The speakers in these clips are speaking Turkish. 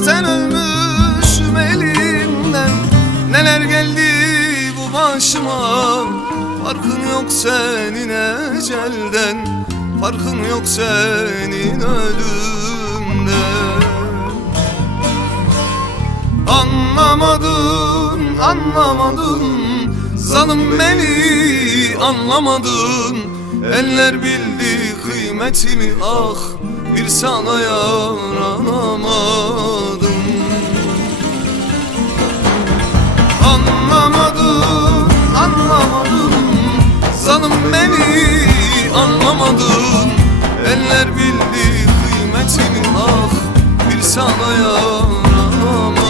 Zaten ölmüşüm elinden Neler geldi bu başıma? Farkın yok senin ecelden. Farkın yok senin ölümden. Anlamadın, anlamadın. Zalim beni anlamadın. Eller bildi kıymetimi ah Bir sana yaranamadım Zalim beni anlamadın. Eller bildi kıymetimi ah Bir sana yaranamadım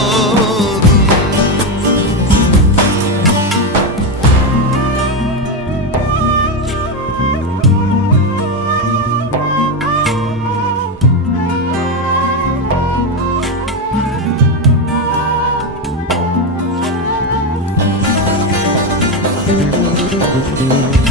Kendinedir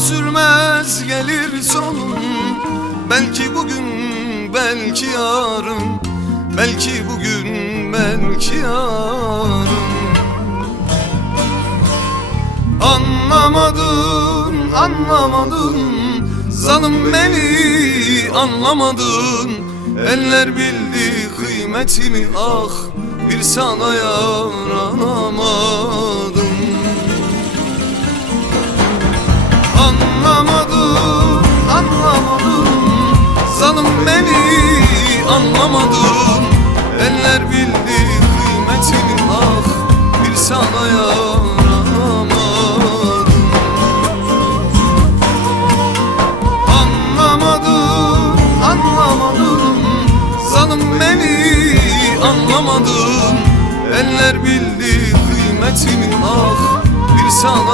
sürmez gelir sonun Belki bugün belki yarın. Belki bugün belki yarın. Anlamadın, anlamadın. Zalim beni anlamadın. Eller bildi kıymetimi ah. Bir sana yaranamadım anlamadın Eller bildi kıymetimi ah Bir sana yaranamadım Anlamadın, anlamadın Zalim beni anlamadın Eller bildi kıymetimi ah Bir sana